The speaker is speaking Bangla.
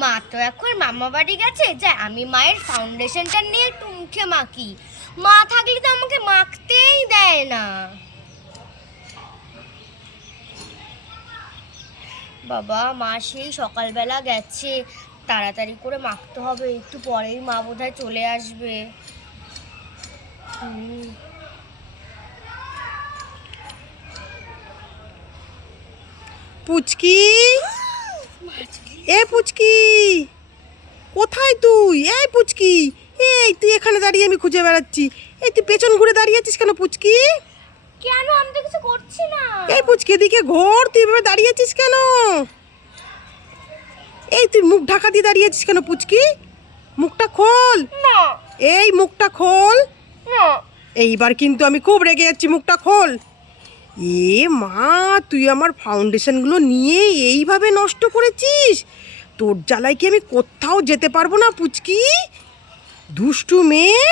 মা তো এখন মামা বাড়ি গেছে, যে আমি মায়ের ফাউন্ডেশনটা নিয়ে একটু মুখে মাখি। মা থাকলে তো আমাকে মাখতেই দেয় না। বাবা, মা সেই সকালবেলা গেছে, তাড়াতাড়ি করে মাখতে হবে, একটু পরেই মা বোধহয় চলে আসবে। পুচকি, এ পুচকি, কোথায় তুই? এই পুচকি, এই তুই এখানে দাঁড়িয়ে আমি খুঁজে বেড়াচ্ছি। এই তুই পেছন ঘুরে দাঁড়িয়ে আছিস কেন পুচকি? কেন? আমি তো কিছু করছি না। এই পুচকি এদিকে ঘর, তুই এভাবে দাঁড়িয়ে আছিস কেন? এই তুই মুখ ঢাকা দিয়ে দাঁড়িয়ে আছিস কেন পুচকি? মুখটা খোল। না এই মুখটা খোল। না। এইবার কিন্তু আমি খুব রেগে যাচ্ছি, মুখটা খোল। এ মা, তুই আমার ফাউন্ডেশনগুলো নিয়ে এইভাবে নষ্ট করেছিস। তোর জ্বালায় কি আমি কোথাও যেতে পারবো না পুচকি? দুষ্টু মেয়ে।